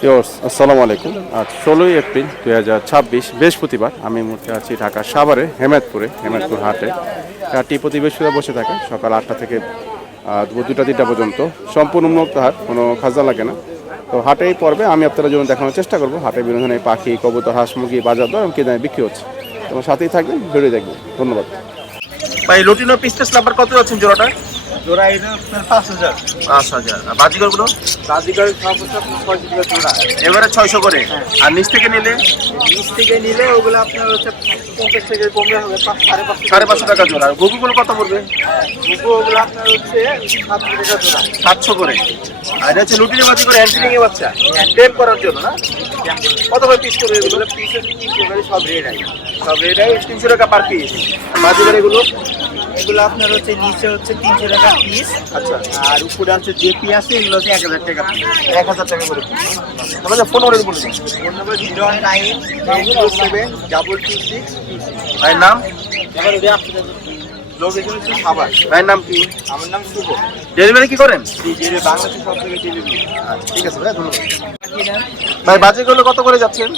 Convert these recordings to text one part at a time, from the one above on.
আসসালামু আলাইকুম। আজ 16ই এপ্রিল 2026 বৃহস্পতিবার। আমি এই মুহূর্তে আছি ঢাকা সাভারে হেমায়তপুর হাটে। হাটটি প্রতি বৃহস্পতিবার বসে থাকে সকাল 8টা থেকে দুপুর 2টা-3টা পর্যন্ত। সম্পূর্ণ উন্মুক্ত হাট, কোনো খাজা লাগে না। তো হাটে এই পর্বে আমি আপনাদের জন্য দেখানোর চেষ্টা করব হাটে বিভিন্ন ধরনের পাখি, কবুতর, হাঁস, মুরগি, বাজার দর এবং কি দামে বিক্রি হচ্ছে। তোমার সাথেই থাকবেন, ভিডিও দেখবেন। ধন্যবাদ ভাই। লুটিনো পিসটেস লাভার কত যাচ্ছেন জোড়াটা? জোড়া এটা আপনার 5,000। 5,000। আর বাজিগরগুলো? বাজিকার সর্বোচ্চ আপনার 600 টাকা জোড়া। এবারে 600 করে। আর নিচ থেকে নিলে? নিচ থেকে নিলে ওগুলো আপনার হচ্ছে 50 থেকে কমে হবে 5,500 550 টাকা জোড়া। আর গুগুগুলো কত পড়বে? ওগুলো আপনার হচ্ছে 700 টাকা জোড়া। 700 করে। আর এটা হচ্ছে লুটিনো বাজিগর হ্যান্ডলিং এ বাচ্চা, টেম করার জন্য না? কত করে পিস করবে এগুলো? পিস 300 করে সব রেট আছে। সব এটাই 300 টাকা পার পিস। বাজিগর এগুলো? এগুলো আপনার হচ্ছে নিচে হচ্ছে 300 টাকা পিস। আচ্ছা। আর উপরে হচ্ছে জেপি আছে, এগুলো হচ্ছে 1000 টাকা পিস। 1000 টাকা করে পিস। তাহলে ফোন করে বলুন। Phone number 09827226226। ভাইয়ের নাম? লোকেশন হচ্ছে সাভার। ভাইয়ের নাম কি? আমার নাম শুভ। ডেলিভারি কি করেন? বাংলাদেশের সব থেকে ডেলিভারি। আচ্ছা, ঠিক আছে ভাই, ধন্যবাদ। ভাই বাজিগুলো কত করে যাচ্ছেন?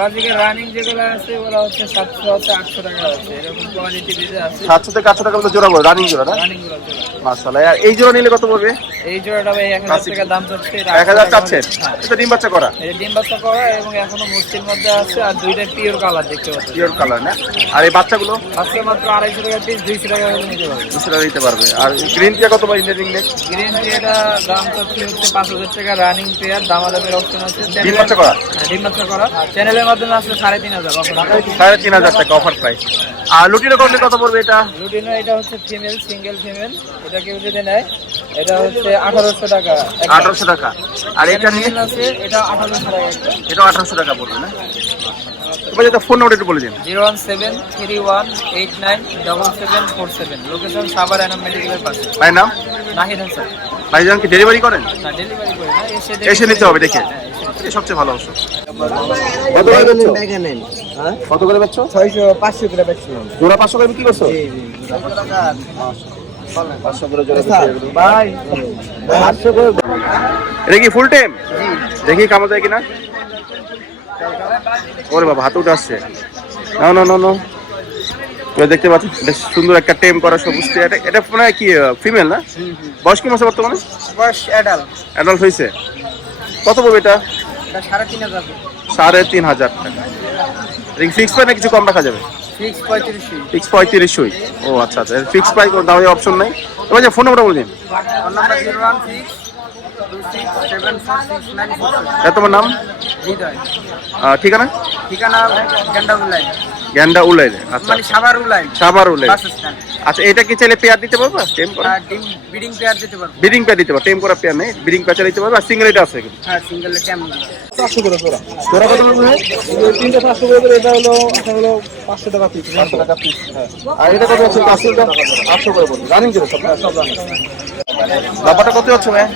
বাজিকের রানিং যেগুলো আছে ওগুলো হচ্ছে 700 আছে, 800 টাকা আছে, এরকম কোয়ালিটি বেজে আছে। 700 থেকে 800 টাকা মতো জোড়া করে রানিং জোড়া না? রানিং গুলো জোড়া। মাশাআল্লাহ। আর এই জোড়া নিলে কত পড়বে? এই জোড়াটা ভাই 1000 টাকা দাম চাচ্ছে। 1000 চাচ্ছেন? এটা ডিম বাচ্চা করা? এই ডিম বাচ্চা করা এবং এখনো মুষ্টির মধ্যে আছে, আর দুইটা পিওর কালার দেখতে পাচ্ছেন। পিওর কালার না? আর এই বাচ্চাগুলো? আজকে মাত্র 250 টাকা পিস, 200 টাকা করে নিতে পারবে। 200 টাকা দিতে পারবে। আর গ্রিন টিয়া কত ভাই? ইন্ডিয়ান নেক গ্রিন টিটা দাম চাচ্ছে হচ্ছে 5000 টাকা রানিং পেয়ার, দামাদামের অপশন আছে। ডিম বাচ্চা করা? হ্যাঁ, ডিম বাচ্চা করা। চ্যানেলের মাধ্যমে আসলে 3500 অফার। 3500 টাকা অফার প্রাইস। আর লুটিনো করলে কত পড়বে এটা? লুটিনো এটা হচ্ছে ফিমেল, সিঙ্গেল ফিমেল। এটা কেউ যদি নেয় এটা হচ্ছে 1800 টাকা। 1800 টাকা। আর এটা নিয়ে আছে, এটা 1800 টাকা একটা। এটা 1800 টাকা পড়বে না? তোমার যেটা ফোন নাম্বার একটু বলে দিন। 01731897747। লোকেশন সাভার এনাম মেডিকেলের পাশে। ভাই নাম? নাহিদ হাসান। ভাইজান কি ডেলিভারি করেন? না, ডেলিভারি করি না, এসে নিতে হবে দেখে। এটা সবচেয়ে ভালো অবশ্য। কত করে বেচছো? কত করে বেচছো? 500 করে বেচছিলাম। জোড়া 500 করে বিক্রি করছো? 500 করে জোড়া বিক্রি করছো। ভাই 500 করে। এটা কি ফুল টাইম? দেখি কামো যায় কিনা। ওরে বাবা, হাতে উঠে আসছে। না তো দেখতে পাচ্ছেন বেশ সুন্দর একটা টেম করা সবুজ টিয়া। এটা মানে কি ফিমেল না? বয়স কি মাসে বর্তমানে? বয়স অ্যাডাল্ট হয়েছে। কত পড়বে এটা? এটা 3500। 3500 টাকা। ফিক্স প্রাইস না কিছু কম রাখা যাবে? ফিক্স 3500। ফিক্স 3500। ও আচ্ছা আচ্ছা, ফিক্স প্রাইস দামের অপশন নাই। এবার যে ফোন নাম্বারটা বলে দিন। Phone number 01626746947। তোমার নাম? হৃদয়। ঠিকানা? ঠিকানা গন্ডাউলাই। গ্যান্ডা উলাইলে। আচ্ছা, মানে সাভার উলাই। সাভার উলাইলে। Bus stand. আচ্ছা, এটা কি চাইলে পেয়ার দিতে পারবা? টেম করা? ডিম ব্রিডিং পেয়ার দিতে পারবো। ব্রিডিং পেয়ার দিতে পারবা, টেম করা পেয়ার নেই। ব্রিডিং পেয়ার দিতে পারবা। আর সিঙ্গেল এটা আছে কিন্তু। হ্যাঁ, সিঙ্গেল ট্যাম। 500 করে জোড়া। জোড়া কত করে? তিনটে 500 করে। এটা হলো 500 টাকা পিস। 500 টাকা পিস। হ্যাঁ। আর এটা কত আছে? 500 টাকা। 800 করে পড়বে। রানিং জোড়া সব? সব রানিং। লাভাটা কত হচ্ছে ভাই?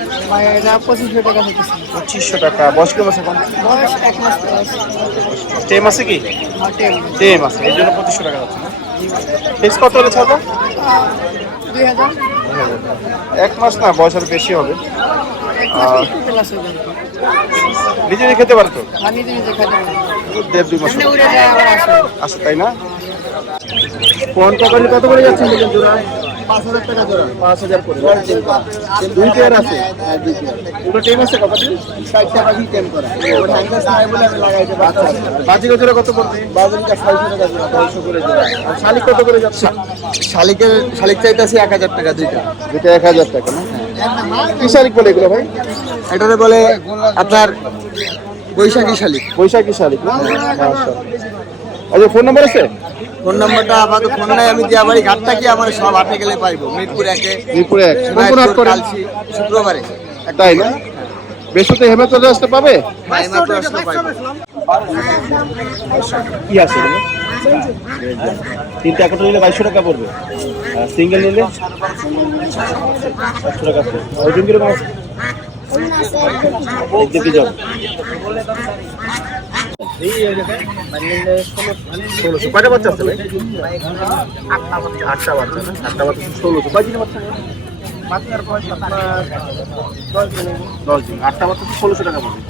এটা 2500 টাকা হচ্ছে। 2500 টাকা। বয়স কি মাস এখন? বয়স 1 মাস প্লাস। টেম আছে কি? হোটেল টেম আছে, এই জন্য 2500 টাকা যাচ্ছে না? ফিক্স কত হলে ছাড়বা? 2000। 1 মাস না, বয়স আরো বেশি হবে। প্লাস হবে। নিজে খেতে পারতো? আমি নিজে খেতে পারি। 1.5-2 মাস এমনি উড়ে যায় আবার আসে। আচ্ছা, তাই না? কোনটা করলে কত করে যাচ্ছেন বলেন জোড়া? 5000 টাকা জোড়া। 5000 করে। দুই পেয়ার আছে? হ্যাঁ, দুই পেয়ার। পুরো টেম আছে কতদিন? 60 টাকা দিয়ে টেম করা। ওটা হ্যাঙ্গাস নাই বলে আমি লাগাইতে পারছি না। বাজিগর জোড়া কত পড়বে? বাজারিটা 600 টাকা জোড়া। 600 করে জোড়া। আর শালিক কত করে যাচ্ছে? শালিক চাইতেছি 1000 টাকা দুইটা। দুটো 1000 টাকা না? কি শালিক বলে এগুলো ভাই? এটারে বলে আপনার বৈশাখী শালিক। বৈশাখী শালিক না? মাশাআল্লাহ। আচ্ছা, ফোন নাম্বার আছে? ফোন নাম্বারটা আপাতত ফোন নাই, আমি দিয়াবাড়ি ঘাটটা কি আমার সব হাটে গেলে পাইবো। মিরপুর 1-এ, মিরপুরে 1। কোন হাট করে? কালসি, শুক্রবারে। তাই না? বৃহস্পতি হেমায়তপুরে আসতে পাবে? মাইমাত্র আসলে পাইবো। কি আছে এখানে? তিনটা একটা নিলে 2200 টাকা পড়বে। আর সিঙ্গেল নিলে 500 টাকা পড়বে। ওজন কিরকম আছে? দেখতে যাও। 1600। কয়টা বাচ্চা আছে ভাই? 8টা বাচ্চা না? 8টা বাচ্চা 1600। কয় দিনের বাচ্চা? বাচ্চার বয়স আপনার 10 দিন। 10 দিন। 8টা বাচ্চা তো 1600 টাকা পড়বে।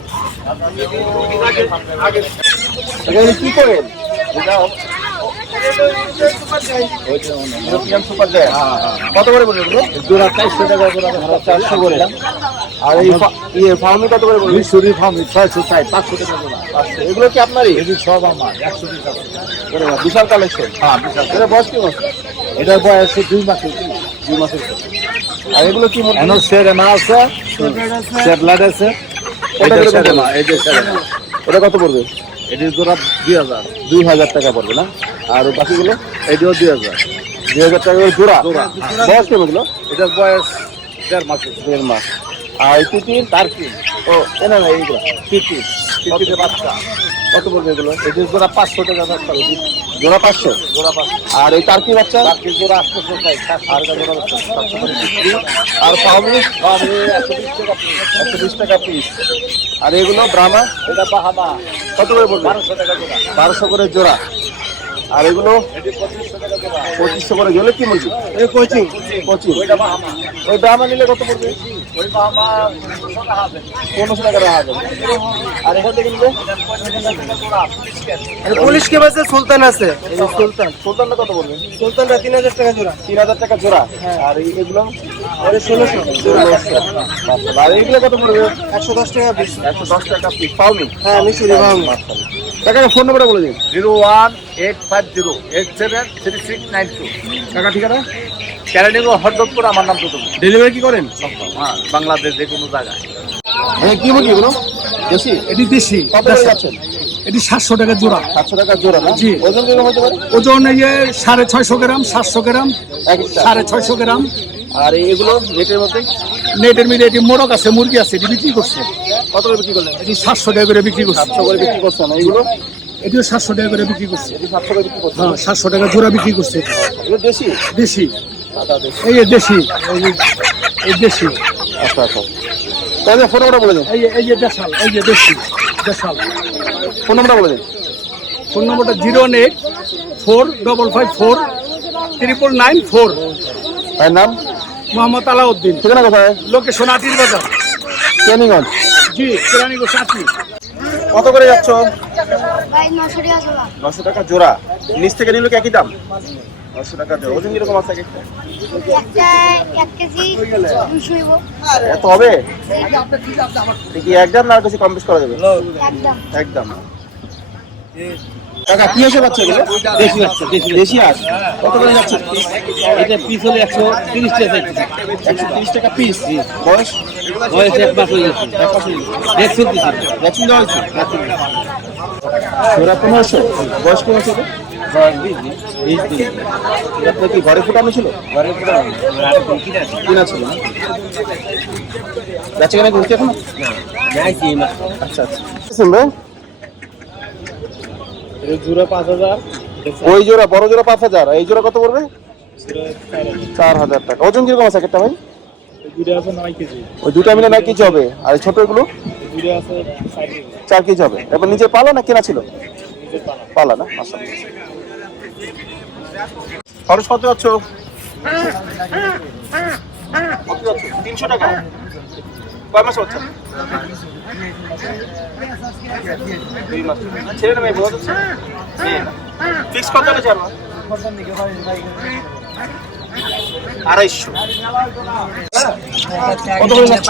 এগুলো কি করেন? European super giant. কত করে বলবেন এগুলো? জোড়া 400 টাকা করে, 400 করে। আর এই ফার্মি কত করে বলবেন? মিশরি ফার্ম 600 টাকা, 500 টাকা জোড়া। আচ্ছা, এগুলো কি আপনারই? এগুলো সব আমার 100 টাকা। ওরে বাবা, বিশাল কালেকশন। হ্যাঁ, বিশাল। এটা বয়স কি মাস? এটার বয়স 2 মাসের। 2 মাসের। আর এগুলো কি মুরগি? এনো সেরেনা আছে, সেটলার আছে। এটা এটা কিরকম সেরেনা, পড়বে? এই যে সেরেনা। এটা কত পড়বে? এটির জোড়া 2000। 2000 টাকা পড়বে না? আর বাকিগুলো? এটিও 2000। 2000 টাকা করে জোড়া। জোড়া। বয়স কেমন এগুলো? এটার বয়স 1.5 মাসের। 1.5 মাস। আর এই তিতির? টার্কি। ও, না না, এইগুলো তিতির। তিতিরের বাচ্চা। কত পড়বে এগুলো? এটির জোড়া 500 টাকা রাখতে হবে। জোড়া 500। জোড়া 500। আর এই টার্কি বাচ্চা? টার্কি জোড়া 800 টাকা। 700 টাকা জোড়া বাচ্চা। 700 করে বিক্রি। আর ফার্মি? আমি 120 টাকা পিস। 120 টাকা পিস। আর এগুলো ব্রাহ্মা? এটা বাহামা। কত করে পড়বে? 1200 টাকা জোড়া। 1200 করে জোড়া। আর এগুলো এটি 2500 টাকা জোড়া। 2500 করে। গেলে কি মুরগি? এই কোচিং। কোচিং। ওইটা বাহামা। ওই ব্রাহ্মা নিলে কত পড়বে? ওই বাহামা 1500 টাকা হবে। 1500 টাকা রাখা যাবে। আর এখান থেকে নিলে? পুলিশ কে বাসে সুলতান আছে। এই সুলতান। সুলতানটা কত পড়বে? সুলতানটা 3000 টাকা জোড়া। 3000 টাকা জোড়া। আর এগুলো? আরে 1600 জোড়া। আর এইগুলো কত পড়বে? 110 টাকা পিস। 110 টাকা পিস। ফার্মি? হ্যাঁ, মিশরি ফার্ম। টাকা ফোন নাম্বারটা বলে দিন। 01850863692। টাকা ঠিকানা? ক্যারানিগো হরদপুর, আমার নাম প্রথম। ডেলিভারি কি করেন? হ্যাঁ, বাংলাদেশ যে কোনো জায়গায়। কি মুরগি এগুলো? দেশি? এটি দেশি। কত করে যাচ্ছেন? এটি 700 টাকা জোড়া। 700 টাকা জোড়া না? জি। ওজন কিরকম হতে পারে? ওজন 650 গ্রাম, 700 গ্রাম, এক একটা। 650 গ্রাম। আর এগুলো নেটের মধ্যে নেটের মিলে এটি মোরগ আছে, মুরগি আছে, এটি বিক্রি করছে। কত করে বিক্রি করলেন? এটি 700 টাকা করে বিক্রি করছে। 700 করে বিক্রি করছেন। এইগুলো? এটিও 700 টাকা করে বিক্রি করছে। এটি 700 করে বিক্রি করছেন। হ্যাঁ, 700 টাকা জোড়া বিক্রি করছে। এগুলো দেশি? দেশি। আচ্ছা, দেশি। এই যে দেশি, এই দেশি, আচ্ছা আচ্ছা। তাহলে ফোন নাম্বারটা বলে দিন। এই যে দেশাল, এই যে দেশি দেশাল। ফোন নাম্বারটা বলে দিন। ফোন নম্বরটা 084454994। ভাইয়ের নাম? মোহাম্মদ আলাউদ্দিন। ঠিকানা কোথায়? লোকেশন আটির বাজার। কেনিগঞ্জ। জি, কেরানীগঞ্জ আটি। কত করে যাচ্ছ? ভাই 900 টাকা জোড়া। 900 টাকা জোড়া। নিচ থেকে নিলে কি একই দাম? 900 টাকা জোড়া। ওজন কিরকম আছে? একটা 1 কেজি 200 হইব। এত হবে? কি একদম না আর কিছু কম বেশ করা যাবে? একদম। একদম। কাকা কি এসে পাচ্ছে এগুলো? দেশি আছে, দেশি আস। কত করে যাচ্ছে? এটা পিস হলে 130 টাকা। 130 টাকা পিস। বয়স? বয়স 1 মাস হয়ে গেছে। ভ্যাকসিন দিছি। ভ্যাকসিন দেওয়া হয়েছে? জোড়া 1500। বয়স কেমন ছিল? 20 দিন। এটা আপনার কি ঘরে ফুটানো ছিল? ঘরে পুরো কিনা ছিল না? যাচ্ছে কেন ঘুরতে এখন? যাইছি না। আচ্ছা আচ্ছা। শুনবে? এটা জোড়া 5000। ওই জোড়া বড় জোড়া 5000। এই জোড়া কত পড়বে? 4000 টাকা। ওজন কিরকম আছে একটা ভাই? দুটো আছে 9 কেজি। ওই দুটা মিলে 9 কেজি হবে। আর এই ছোট এগুলো? দুটো আছে 60 কেজি। 4 কেজি হবে। এবার নিজে পালা না কেনা ছিল? পালা না? মাশাআল্লাহ। খরচ কত যাচ্ছ? কত যাচ্ছে? 300 টাকা। কয় মাস হচ্ছে? 2 মাস। ছেলে না মেয়ে বোঝা যাচ্ছে? ফিক্স কত টাকা চান? 250। কত করে যাচ্ছ?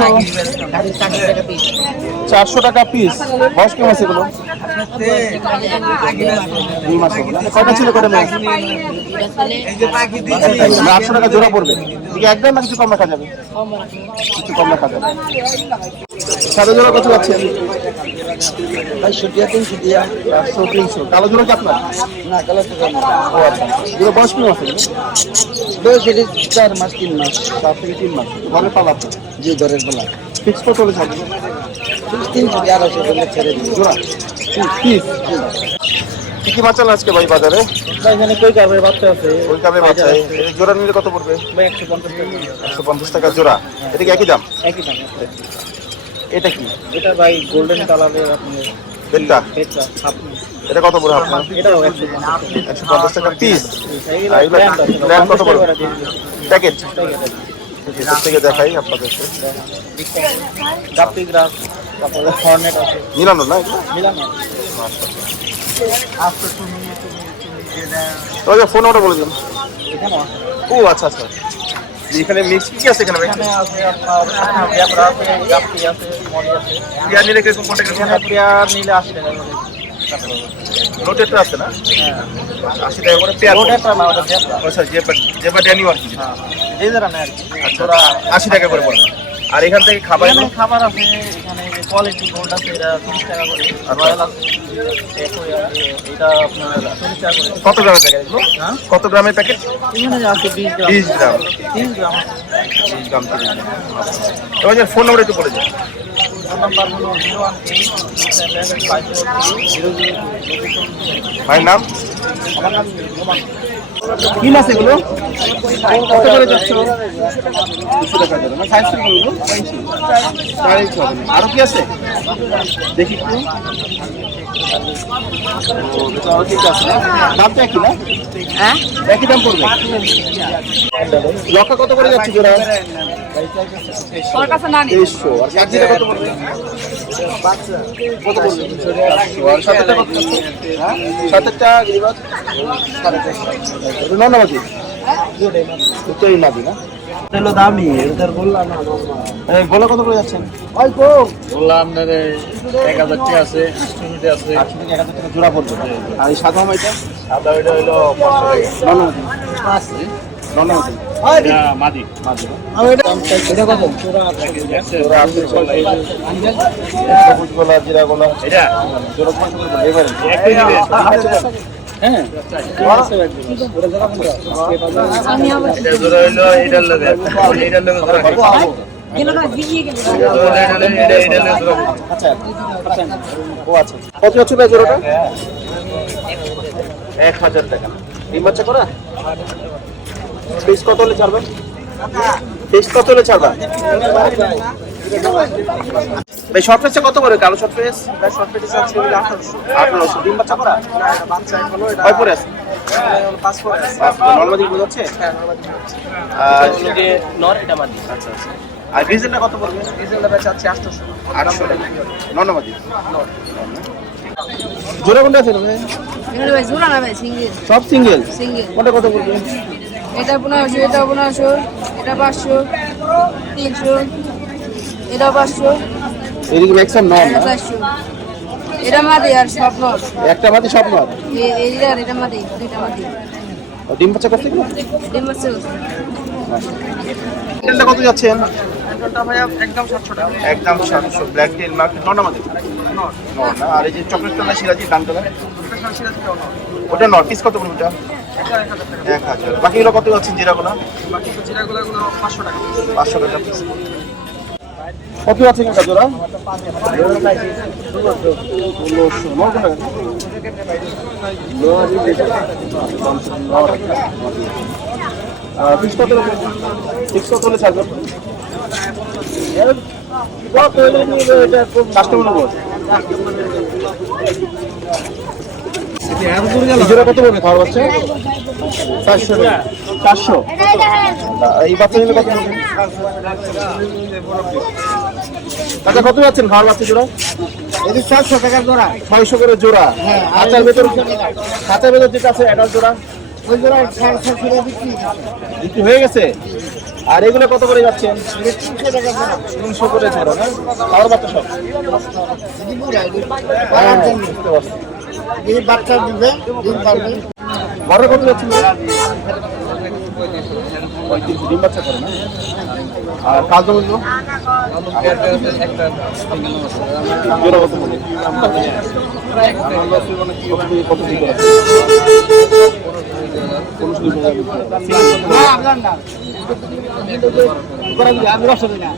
400 টাকা পিস। বয়স কেমন আছে এগুলো? 2 মাস হবে না? কয়টা ছিল করে মেয়ে? 800 টাকা জোড়া পড়বে। ঠিক একদম না কিছু কম রাখা যাবে? কিছু কম রাখা যাবে। সাদা জোড়া কত যাচ্ছে? 200 টাকা 300 টাকা। 400 300। কালো জোড়া কি আপনার? না, কালার তো কম। ও আচ্ছা। এগুলো বয়স কেমন আছে? বয়স এটি 4 মাস 3 মাস। 4 থেকে 3 মাস। ঘরে পালা তো? জি, দরের বেলা। ফিক্স কত হলে ছাড়বে? 300 টাকা 250 টাকা ছেড়ে দিই। জোড়া? পিস? কি কি মাছ আনলে আজকে ভাই বাজারে? এখানে কই কাবে বাচ্চা আছে? ওই কাবে মাছ আছে। এই জোড়া নিলে কত পড়বে? 150 টাকা। 150 টাকা জোড়া। এটা কি একই দাম? একই দাম। এটা কি? এটা ভাই গোল্ডেন কালারের আপনি বেলটা? এটা আপনি এটা কত পড়বে আপনার? এটাও 150 150 টাকা পিস। টাকা। ল্যান্ড কত পড়বে? প্যাকেজ? ভেতর থেকে দেখাই আপনাদেরকে। গাপ্পি গ্রাস, তারপরে হর্নেট আছে। মিলানো না এগুলো? মিলানো। তবে ফোন নাম্বারটা বলে দিন। এখানে আছে। ও আচ্ছা আচ্ছা, এখানে মিক্স কি আছে এখানে? এখানে আছে আপনার পেয়ারা আছে, গাপ্পি আছে, মলি আছে। পেয়ার নিলে কিরকম কন্ট্যাক্ট এখানে পেয়ার নিলে 80 টাকা করে। রোটেটর আছে না? হ্যাঁ। 80 টাকা করে পেয়ার। রোটেটটা না, ওটা জেব্রা। আচ্ছা যেবা ড্যানিও আর কি। হ্যাঁ। যে যারা নেয় আর কি। আচ্ছা 80 টাকা করে পড়বে। আর এখান থেকে খাবার এখানে খাবার আছে, এখানে কোয়ালিটি গোল্ড আছে, এটা 30 টাকা করে। রয়্যাল আছে, এটা আপনার 40 টাকা করে। কত গ্রামের প্যাকেট এগুলো? হ্যাঁ? কত গ্রামের প্যাকেট? এখানে আছে 20 গ্রাম। 20 গ্রাম। 30 গ্রাম। 20 গ্রাম 30 গ্রাম। এবার ফোন নাম্বার একটু বলে দিন। নাম্বার হলো 018754300। ভাইয়ের নাম? আমার নাম রোমান। কি মাছ এগুলো? কত করে যাচ্ছে? 200 টাকা করে না? সাইজ কি এগুলো? 4.5 হবে। আরো কি আছে দেখি একটু। ও এটা আরো কি আছে? দামটা কি না? হ্যাঁ একই দাম পড়বে। লক্ষা কত করে যাচ্ছে জোড়া? ওর কাছে না 2300। আর কাজিটা কত পড়বে? কত পড়বে? আর সাতটা কত পড়বে? হ্যাঁ সাতটা গিরিবাজ 4.5। এটা নন্নাবাজি দুটোই নাবি না? হলো দামি, এদের বললাম না। এই বলে কত করে যাচ্ছেন? ওই তো বললাম আপনার 1000 টাকা আছে, 800 আছে। 800 থেকে 1000 টাকা জোড়া পড়বে। আর এই সাদা মাইটা? সাদা ওইটা হলো 500 টাকা। নন্নাবাজি আছে। নন্নাবাজি এটা মাদি। মাঝে এটা কত? জোড়া সবুজ গোলা জিরা গোলা এটা জোড়া কত করে এবারে? একই দিবে। হ্যাঁ এটা জোড়া হলো এটার লগে, এটার লগে জোড়া খাই। এটার লগে জোড়া খাই। আচ্ছা ও আচ্ছা কত যাচ্ছে ভাই জোড়াটা? 1000 টাকা। ডিম বাচ্চা করা? পিস কত হলে ছাড়বেন? পিস কত হলে ছাড়বা? ভাই শর্ট ফেসে কত করে? কালো শর্ট ফেস? শর্ট পেটে আছে 1800। ডিম বাচ্চা করা? এটা বাচ্চা এখনো, এটা কয় পরে আছে? 5 পরে আছে। নরমালি বোঝাচ্ছে? হ্যাঁ, নরমালি আছে। আর এদিকে নর, এটা মাদি। আচ্ছা আচ্ছা। আর ডিজেলটা কত পড়বে? ডিজেলটা বেচা আছে 800। 800 টাকা। নরমালি জোড়া কোনটা আছে ভাই? জোড়া না ভাই সিঙ্গেল সব সিঙ্গেল? সিঙ্গেল কোনটা কত পড়বে? এটা 1500, এটা 1500, এটা 500, 300, এটা 500, এদিকে ম্যাক্সিমাম নন এটা না? 400। এটা মাদি আর সব নর। একটা মাটি সব নন। এটা মাদি, দুইটা মাদি। ডিম বাচ্চা করতে গেলে ডিম আছে। এটা কত যাচ্ছেন? এটা ভাই একদম 700 টাকা। একদম 700। ব্ল্যাক টেল মার্ক নন আমাদের নর। নন না? আর এই যে চকলেট কালার সিরাজি দামটা এটা সিরাজটাও নর। ওটা নর পিস কত পড়বে? ওটা এটা 1000 টাকা। 1000। বাকিগুলো কত যাচ্ছেন জিরাগুলো? বাকি তো জিরাগুলো 500 টাকা। 500 টাকা পিস। কত আছে এটা জোড়া? 1600। নর কোনটা? পিস কত? পিস কত হলে ছাড়বেন? কাস্টমার বল জোড়া কত পড়বে খাওয়ার বাচ্চা? 400 টাকা। 400। এই বাচ্চা নিলে কত পড়বে? আচ্ছা কত যাচ্ছেন খাওয়ার বাচ্চা জোড়া? 700 টাকা জোড়া। 600 করে জোড়া। খাঁচার ভেতর যেটা আছে অ্যাডাল্ট জোড়া ওই জোড়া 750 টাকা বিক্রি। বিক্রি হয়ে গেছে। আর এগুলো কত করে যাচ্ছেন? 300 টাকা জোড়া। 300 করে জোড়া না? খাওয়ার বাচ্চা সব? হ্যাঁ, বুঝতে পারছি। এই বাচ্চা দিবে, ডিম পারবে। ঘরে কত যাচ্ছেন? 35 ডিম বাচ্চা করে না? আর কাজ জমিল জোড়া কত বলে? কত দিকে আছে? 15 না আপনার না। আমি ব্যবসা করি না।